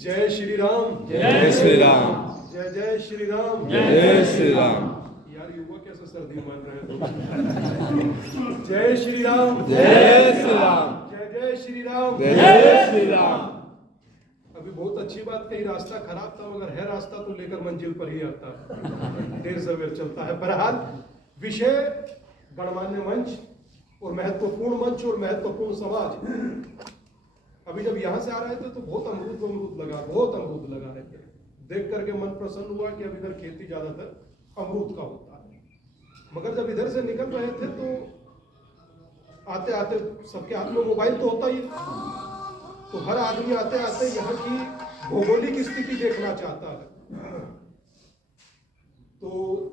जय श्री राम, जय श्री राम, जय जय श्री राम, जय श्री राम। यार युवा कैसे सर्दी मान रहे हैं। जय श्री राम, जय श्री राम, जय जय श्री राम, जय श्री राम। अभी बहुत अच्छी बात कही, रास्ता खराब था मगर है रास्ता तो लेकर मंजिल पर ही आता, देर सवेर चलता है। बहरहाल विषय गणमान्य मंच और महत्वपूर्ण मंच और महत्वपूर्ण समाज। अभी जब यहाँ से आ रहे थे तो बहुत अमरूद लगा, बहुत अमरूद लगा है। देख करके मन प्रसन्न हुआ कि अब इधर खेती ज्यादातर अमरूद का होता है। मगर जब इधर से निकल रहे थे तो आते आते सबके हाथ में मोबाइल तो होता ही, तो हर आदमी आते आते यहाँ की भौगोलिक स्थिति देखना चाहता है। तो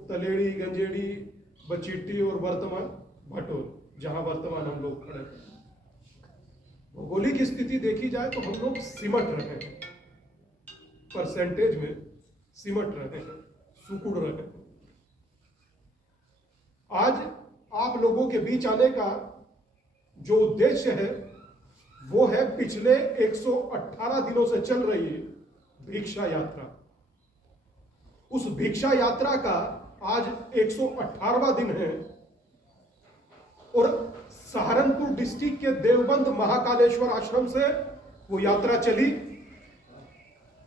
तलेड़ी, गंजेड़ी, बचीटी और वर्तमान भटोल, जहां वर्तमान हम लोग खड़े हैं, भौगोलिक स्थिति देखी जाए तो हम लोग सिमट रहे हैं, परसेंटेज में सिमट रहे हैं, सुकुड़ रहे हैं। आज आप लोगों के बीच आने का जो उद्देश्य है वो है पिछले 118 दिनों से चल रही भिक्षा यात्रा। उस भिक्षा यात्रा का आज 118वां दिन है और सहारनपुर डिस्ट्रिक्ट के देवबंद महाकालेश्वर आश्रम से वो यात्रा चली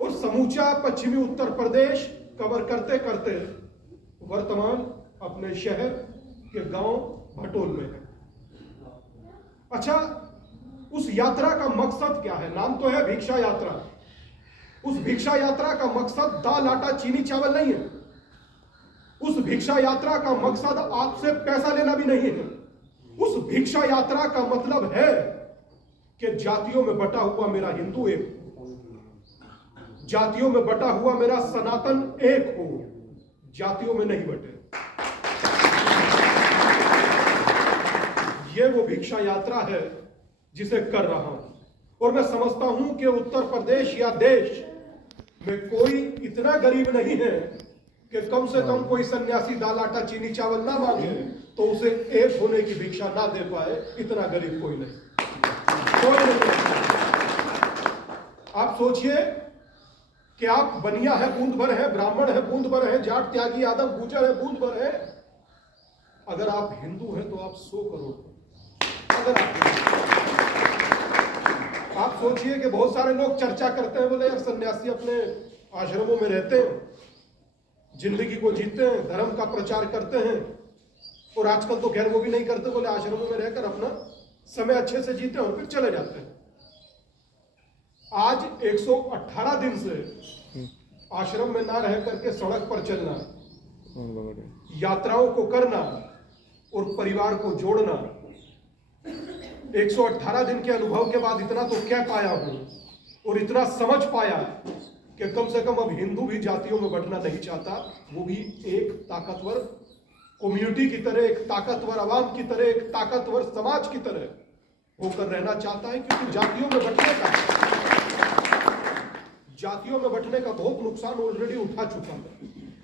और समूचा पश्चिमी उत्तर प्रदेश कवर करते करते वर्तमान अपने शहर के गांव भटोल में है। अच्छा, उस यात्रा का मकसद क्या है? नाम तो है भिक्षा यात्रा। उस भिक्षा यात्रा का मकसद दाल, आटा, चीनी, चावल नहीं है। उस भिक्षा यात्रा का मकसद आपसे पैसा लेना भी नहीं है। उस भिक्षा यात्रा का मतलब है कि जातियों में बटा हुआ मेरा हिंदू एक हो, जातियों में बटा हुआ मेरा सनातन एक हो, जातियों में नहीं बटे। यह वो भिक्षा यात्रा है जिसे कर रहा हूं और मैं समझता हूं कि उत्तर प्रदेश या देश में कोई इतना गरीब नहीं है कि कम से कम कोई सन्यासी दाल, आटा, चीनी, चावल ना मांगे तो उसे एक होने की भिक्षा ना दे पाए। इतना गरीब कोई नहीं, कोई नहीं। आप सोचिए कि आप बनिया है, बूंद भर है, ब्राह्मण है, बूंद भर है, जाट, त्यागी, यादव, गुर्जर है, बूंद भर है। अगर आप हिंदू हैं तो आप 100 करोड़। अगर आप सोचिए कि बहुत सारे लोग चर्चा करते हैं, बोले यार सन्यासी अपने आश्रमों में रहते हैं, जिंदगी को जीते हैं, धर्म का प्रचार करते हैं और आजकल तो खैर वो भी नहीं करते, बोले आश्रमों में रहकर अपना समय अच्छे से जीते हैं और फिर चले जाते हैं। आज 118 दिन से आश्रम में ना रह करके सड़क पर चलना, यात्राओं को करना और परिवार को जोड़ना, 118 दिन के अनुभव के बाद इतना तो कह पाया हूं और इतना समझ पाया कि कम से कम अब हिंदू भी जातियों में बंटना नहीं चाहता। वो भी एक ताकतवर कम्युनिटी की तरह, एक ताकतवर आवाम की तरह, एक ताकतवर समाज की तरह होकर रहना चाहता है, क्योंकि जातियों में बंटने का बहुत नुकसान ऑलरेडी उठा चुका है।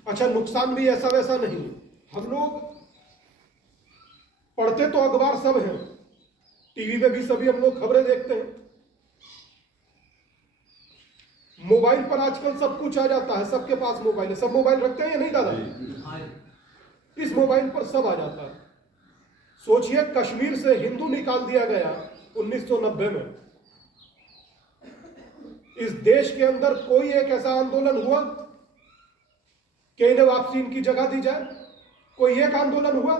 अच्छा, नुकसान भी ऐसा वैसा नहीं, हम लोग पढ़ते तो अखबार सब हैं, टीवी पे भी सभी हम लोग खबरें देखते हैं, मोबाइल पर आजकल सब कुछ आ जाता है, सबके पास मोबाइल है। सब मोबाइल रखते हैं या नहीं दादा? इस मोबाइल पर सब आ जाता है। सोचिए, कश्मीर से हिंदू निकाल दिया गया 1990 में। इस देश के अंदर कोई एक ऐसा आंदोलन हुआ कि इन्हें वापसी इनकी जगह दी जाए? कोई एक आंदोलन हुआ?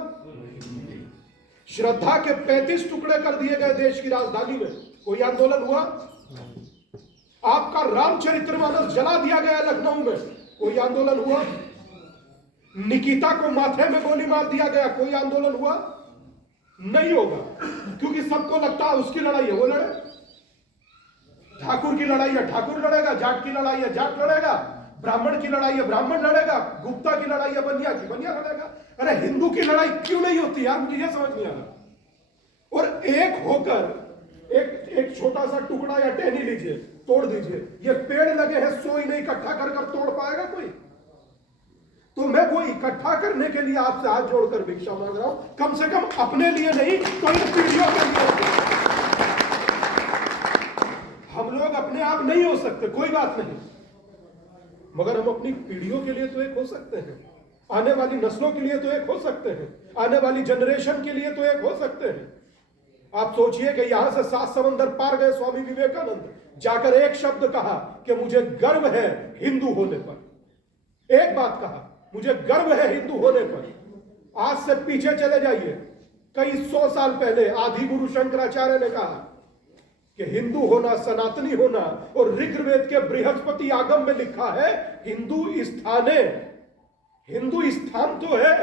श्रद्धा के 35 टुकड़े कर दिए गए देश की राजधानी में, कोई आंदोलन हुआ? आपका रामचरितमानस जला दिया गया लखनऊ में, कोई आंदोलन हुआ? निकिता को माथे में गोली मार दिया गया, कोई आंदोलन हुआ? नहीं होगा, क्योंकि सबको लगता है उसकी लड़ाई है वो लड़े, ठाकुर की लड़ाई है ठाकुर लड़ेगा, जाट की लड़ाई है जाट लड़ेगा, ब्राह्मण की लड़ाई है ब्राह्मण लड़ेगा, गुप्ता की लड़ाई है बनिया की बनिया लड़ेगा। अरे हिंदू की लड़ाई क्यों नहीं होती यार? मुझे यह समझ नहीं आ रहा। और एक होकर एक छोटा सा टुकड़ा या टहनी लीजिए, तोड़ दीजिए, ये पेड़ लगे हैं, 100 ही नहीं इकट्ठा कर तोड़ पाएगा कोई? तो मैं वो इकट्ठा करने के लिए आपसे हाथ जोड़कर भिक्षा मांग रहा हूं, कम से कम अपने लिए नहीं तो इन पीढ़ियों के लिए। हम लोग अपने आप नहीं हो सकते, कोई बात नहीं, मगर हम अपनी पीढ़ियों के लिए तो एक हो सकते हैं, आने वाली नस्लों के लिए तो एक हो सकते हैं, आने वाली जनरेशन के लिए तो एक हो सकते हैं। आप सोचिए कि यहां से 7 समंदर पार गए स्वामी विवेकानंद, जाकर एक शब्द कहा कि मुझे गर्व है हिंदू होने पर। एक बात कहा, मुझे गर्व है हिंदू होने पर। आज से पीछे चले जाइए, कई 100 साल पहले आदि गुरु शंकराचार्य ने कहा कि हिंदू होना, सनातनी होना, और ऋग्वेद के बृहस्पति आगम में लिखा है हिंदू स्थाने, हिंदू स्थान तो है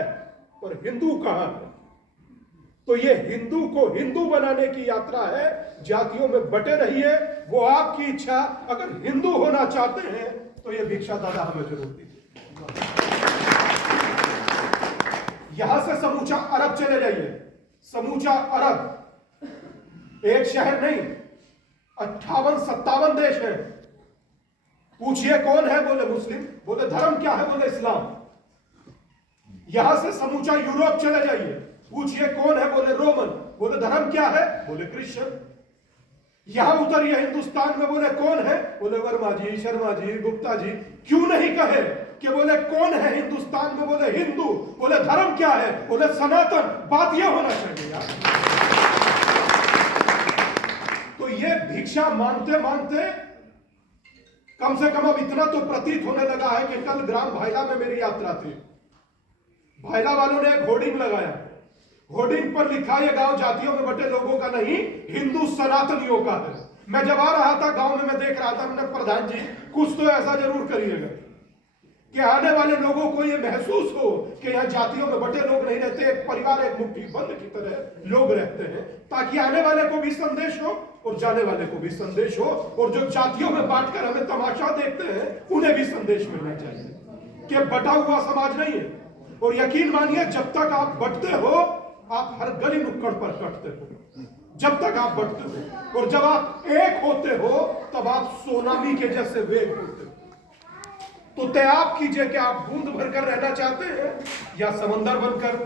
पर हिंदू कहां है। तो ये हिंदू को हिंदू बनाने की यात्रा है। जातियों में बटे रहिए, वो आपकी इच्छा। अगर हिंदू होना चाहते हैं तो ये भिक्षा दादा हमें जरूर दीजिए। यहां से समूचा अरब चले जाइए, समूचा अरब, एक शहर नहीं, 58-57 देश है। पूछिए कौन है, बोले मुस्लिम, बोले धर्म क्या है, बोले इस्लाम। यहां से समूचा यूरोप चले जाइए, पूछिए कौन है, बोले रोमन, बोले धर्म क्या है, बोले क्रिश्चियन। यहां उतरिए हिंदुस्तान में, बोले कौन है, बोले वर्मा जी, शर्मा जी, गुप्ता जी। क्यों नहीं कहे कि बोले कौन है हिंदुस्तान में, बोले हिंदू, बोले धर्म क्या है, बोले सनातन। बात यह होना चाहिए यार। तो ये भिक्षा मांगते मांगते कम से कम अब इतना तो प्रतीत होने लगा है कि कल ग्राम भायला में मेरी यात्रा थी, भायला वालों ने एक होर्डिंग लगाया, होर्डिंग पर लिखा ये गांव जातियों में बटे लोगों का नहीं, हिंदू सनातनियों का है। मैं जब आ रहा था गांव में, मैं देख रहा था, मैंने प्रधान जी कुछ तो ऐसा जरूर करिएगा कि आने वाले लोगों को ये महसूस हो कि यहाँ जातियों में बटे लोग नहीं रहते, एक परिवार, एक मुट्ठी बंद की तरह लोग रहते हैं, ताकि आने वाले को भी संदेश हो और जाने वाले को भी संदेश हो, और जो जातियों में बांटकर हमें तमाशा देखते हैं उन्हें भी संदेश मिलना चाहिए कि बटा हुआ समाज नहीं है। और यकीन मानिए, जब तक आप बटते हो, आप हर गली नुक्कड़ पर कटते हो, जब तक आप बटते हो। और जब आप एक होते हो तब आप सुनामी के जैसे वेग होते हो। तो तय आप कीजिए कि आप बूंद भरकर रहना चाहते हैं या समंदर बनकर।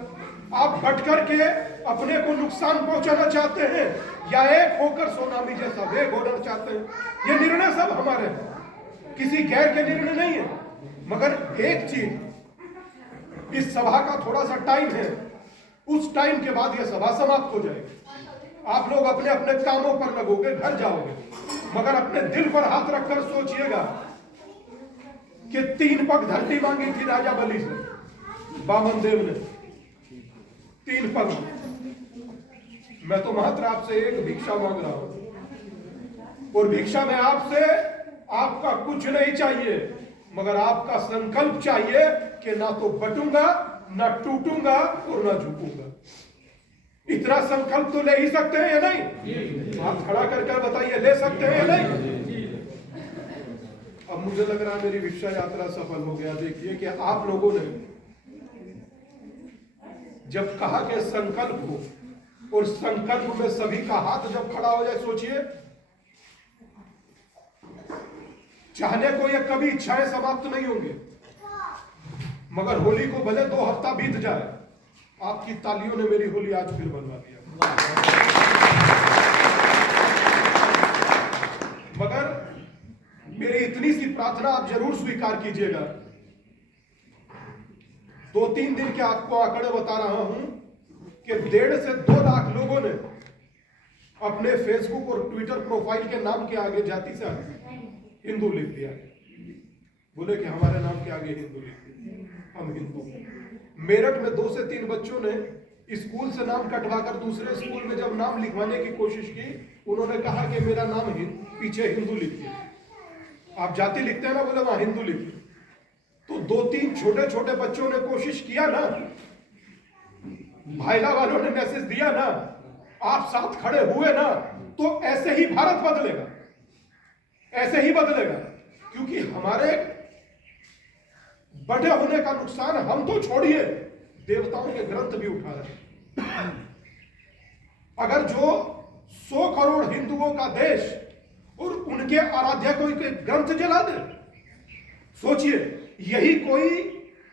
आप बट करके अपने को नुकसान पहुंचाना चाहते हैं या एक होकर सुनामी जैसा वेग होना चाहते हैं। ये निर्णय सब हमारे हैं, किसी गैर के निर्णय नहीं है। मगर एक चीज, इस सभा का थोड़ा सा टाइम है, उस टाइम के बाद यह सभा समाप्त हो जाएगी। आप लोग अपने अपने कामों पर लगोगे, घर जाओगे, मगर अपने दिल पर हाथ रखकर सोचिएगा कि 3 पग धरती मांगी थी राजा बलि से, बामन देव ने 3 पग। मैं तो मात्र आपसे एक भिक्षा मांग रहा हूं, और भिक्षा में आपसे आपका कुछ नहीं चाहिए, मगर आपका संकल्प चाहिए कि ना तो बटूंगा, ना टूटूंगा और ना झुकूंगा। इतना संकल्प तो ले ही सकते हैं या नहीं? आप खड़ा करके बताइए, ले सकते हैं या नहीं? अब मुझे लग रहा है मेरी भिक्षा यात्रा सफल हो गया। देखिए कि आप लोगों ने जब कहा कि संकल्प हो, और संकल्प में सभी का हाथ जब खड़ा हो जाए, सोचिए, चाहने को ये कभी इच्छाएं समाप्त नहीं होंगी, मगर होली को भले 2 हफ्ता बीत जाए, आपकी तालियों ने मेरी होली आज फिर बनवा दिया। मगर मेरी इतनी सी प्रार्थना आप जरूर स्वीकार कीजिएगा। 2-3 दिन के आपको आंकड़े बता रहा हूं कि 1.5 से 2 लाख लोगों ने अपने फेसबुक और ट्विटर प्रोफाइल के नाम के आगे जाति से हिंदू लिख दिया। बोले कि हमारे नाम के आगे हिंदू लिख दिया, हम हिंदू। मेरठ में 2 से 3 बच्चों ने स्कूल से नाम कटवाकर दूसरे स्कूल में जब नाम लिखवाने की कोशिश की, उन्होंने कहा कि मेरा नाम पीछे हिंदू लिखिए। आप जाति लिखते हैं ना, बोले वहां हिंदू लिखिए। तो 2-3 छोटे छोटे बच्चों ने कोशिश किया ना, भाईला वालों ने मैसेज दिया ना, आप साथ खड़े हुए ना, तो ऐसे ही भारत बदलेगा, ऐसे ही बदलेगा। क्योंकि हमारे बड़े होने का नुकसान हम तो छोड़िए, देवताओं के ग्रंथ भी उठा रहे। अगर जो 100 करोड़ हिंदुओं का देश और उनके आराध्य को ग्रंथ जला दे, सोचिए, यही कोई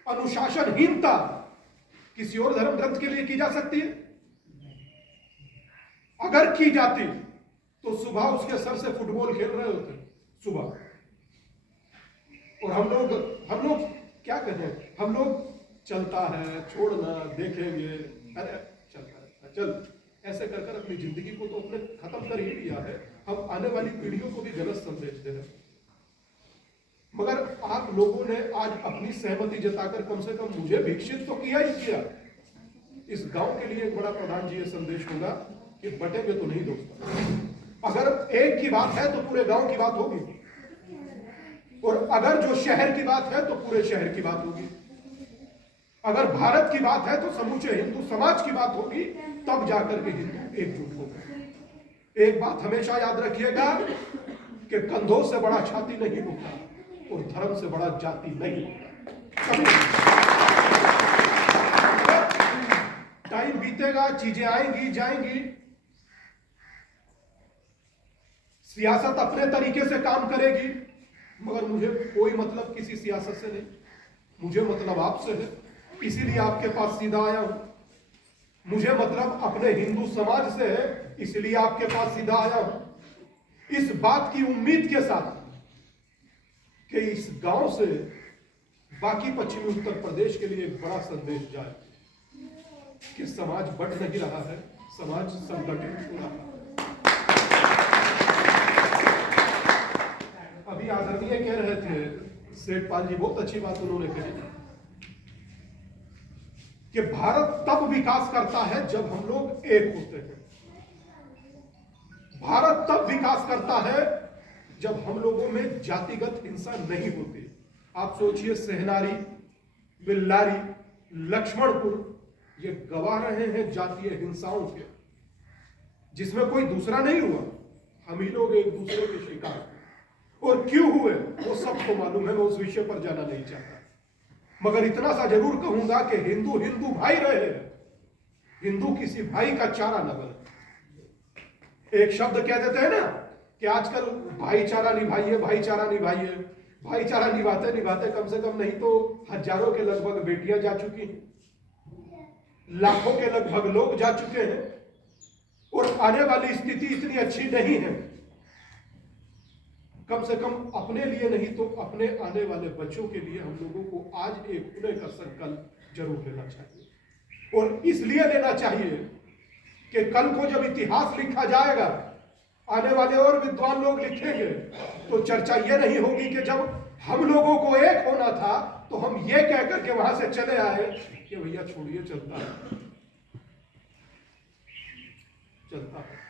अनुशासनहीनता किसी और धर्म ग्रंथ के लिए की जा सकती है? अगर की जाती तो सुबह उसके सर से फुटबॉल खेल रहे होते सुबह। और हम लोग क्या कहें, हम लोग चलता है छोड़ना देखेंगे, अरे चलता है चल, ऐसे कर कर अपनी जिंदगी को तो अपने खत्म कर ही लिया है। हम आने वाली पीढ़ियों को भी गलत संदेश दे रहे हैं। मगर आप लोगों ने आज अपनी सहमति जताकर कम से कम मुझे भिक्षित तो किया ही किया। इस गांव के लिए एक बड़ा प्रधान जी ये संदेश होगा कि बटेंगे तो नहीं दोस्तों। अगर एक की बात है तो पूरे गांव की बात होगी, और अगर जो शहर की बात है तो पूरे शहर की बात होगी। अगर भारत की बात है तो समूचे हिंदू समाज की बात होगी, तब जाकर के हिंदू एकजुट होगा। एक बात हमेशा याद रखिएगा कि कंधों से बड़ा छाती नहीं होता और धर्म से बड़ा जाति नहीं। कभी टाइम बीतेगा, चीजें आएंगी जाएंगी, सियासत अपने तरीके से काम करेगी, मगर मुझे कोई मतलब किसी सियासत से नहीं, मुझे मतलब आपसे है, इसीलिए आपके पास सीधा आया हूं। मुझे मतलब अपने हिंदू समाज से है, इसलिए आपके पास सीधा आया हूं, इस बात की उम्मीद के साथ कि इस गांव से बाकी पश्चिमी उत्तर प्रदेश के लिए एक बड़ा संदेश जाए कि समाज बढ़ नहीं रहा है, समाज संगठित हो रहा है। अभी आदरणीय कह रहे थे सेठपाल जी, बहुत अच्छी बात उन्होंने कही कि भारत तब विकास करता है जब हम लोग एक होते हैं। भारत तब विकास करता है जब हम लोगों में जातिगत हिंसा नहीं होती। आप सोचिए, सहनारी, बिल्लारी, लक्ष्मणपुर ये गवा रहे हैं जातीय हिंसाओं के, जिसमें कोई दूसरा नहीं हुआ, हम ही लोग एक दूसरे के शिकार। और क्यों हुए वो सबको मालूम है, मैं उस विषय पर जाना नहीं चाहता। मगर इतना सा जरूर कहूंगा कि हिंदू हिंदू भाई रहे, हिंदू किसी भाई का चारा न बने। एक शब्द कह देते हैं ना कि आजकल भाईचारा निभाइए, भाईचारा निभाइए। भाईचारा निभाते निभाते कम से कम नहीं तो हजारों के लगभग बेटियां जा चुकी हैं, लाखों के लगभग लोग जा चुके हैं, और आने वाली स्थिति इतनी अच्छी नहीं है। कम से कम अपने लिए नहीं तो अपने आने वाले बच्चों के लिए हम लोगों को आज एक होने का संकल्प जरूर लेना चाहिए। और इसलिए लेना चाहिए कि कल को जब इतिहास लिखा जाएगा, आने वाले और विद्वान लोग लिखेंगे, तो चर्चा ये नहीं होगी कि जब हम लोगों को एक होना था तो हम ये कहकर के वहां से चले आए कि भैया छोड़िए, चलता है चलता है।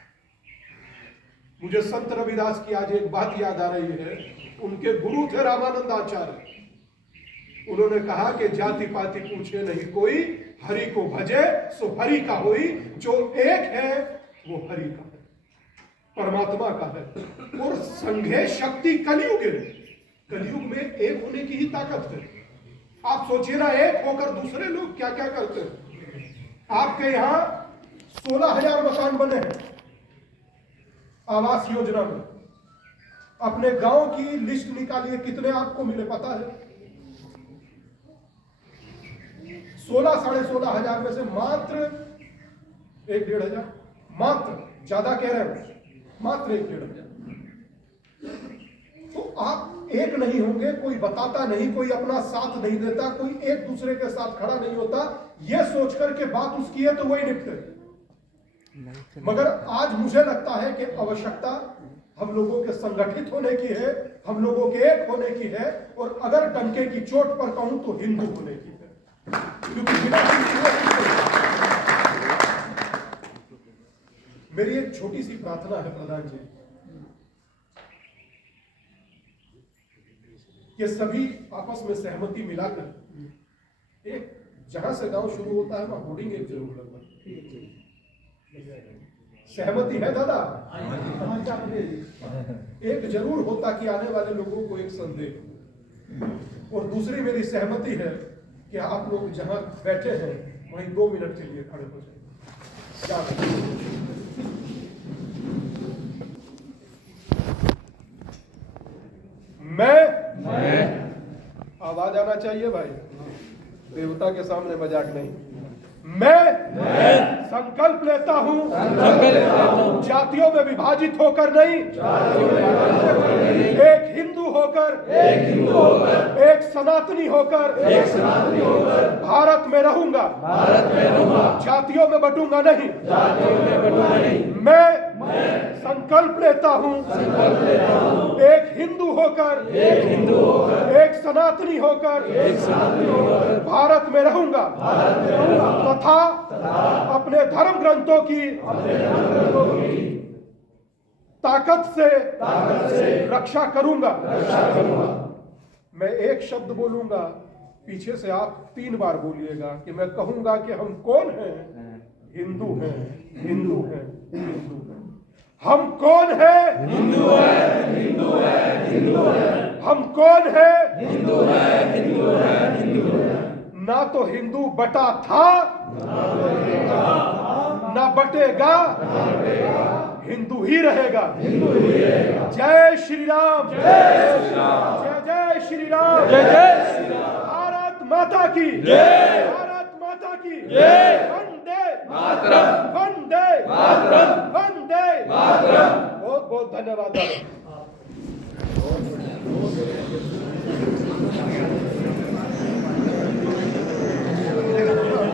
मुझे संत रविदास की आज एक बात याद आ रही है। उनके गुरु थे रामानंद आचार्य। उन्होंने कहा कि जाति पाति पूछे नहीं कोई, हरि को भजे सो हरि का होई। जो एक है वो हरि का है, परमात्मा का है। और संघे शक्ति कलयुग है, कलयुग में एक होने की ही ताकत है। आप सोचिए ना, एक होकर दूसरे लोग क्या क्या करते हैं। आपके यहां 16,000 मकान बने हैं आवास योजना में। अपने गांव की लिस्ट निकालिए, कितने आपको मिले पता है? 16 साढ़े 16,000 में से मात्र 1-1,500, मात्र, ज्यादा कह रहे हैं, मात्र 1-1,500। तो आप एक नहीं होंगे, कोई बताता नहीं, कोई अपना साथ नहीं देता, कोई एक दूसरे के साथ खड़ा नहीं होता, यह सोचकर के बात उसकी है तो वही निपटे। मगर आज मुझे लगता है कि आवश्यकता हम लोगों के संगठित होने की है, हम लोगों के एक होने की है, और अगर डंके की चोट पर कहूं तो हिंदू होने की है। क्योंकि बिना मेरी एक छोटी सी प्रार्थना है प्रधान जी, कि सभी आपस में सहमति मिलाकर एक, जहां से गांव शुरू होता है वहां होर्डिंग एक जरूर लगवा। सहमति है दादा? एक जरूर होता कि आने वाले लोगों को एक संदेश। और दूसरी मेरी सहमति है कि आप लोग जहां बैठे हैं वहीं 2 मिनट के लिए खड़े हो जाए। मैं आवाज आना चाहिए भाई, देवता के सामने मजाक नहीं। मैं संकल्प लेता हूं संकल्प लेता हूं जातियों में विभाजित होकर नहीं, एक हिंदू होकर, एक सनातनी होकर भारत में रहूंगा, जातियों में बटूंगा नहीं। मैं संकल्प लेता हूं एक हिंदू होकर, एक सनातनी होकर भारत में रहूंगा तथा अपने धर्म ग्रंथों की ताकत से रक्षा करूंगा। मैं एक शब्द बोलूंगा, पीछे से आप 3 बार बोलिएगा कि मैं कहूंगा कि हम कौन हैं। हिंदू हैं, हिंदू हैं, हिंदू हैं। हम कौन है? हिंदू है, हिंदू है, हिंदू है। हम कौन है? हिंदू है, हिंदू है, हिंदू है। ना तो हिंदू बटा था, ना बटेगा, हिंदू ही रहेगा। जय श्री राम, जय जय श्री राम, जय जय श्री राम। भारत माता की जय, भारत माता की जय। वंदे मातरम, वंदे मातरम, वंदे मातरम। बहुत बहुत धन्यवाद।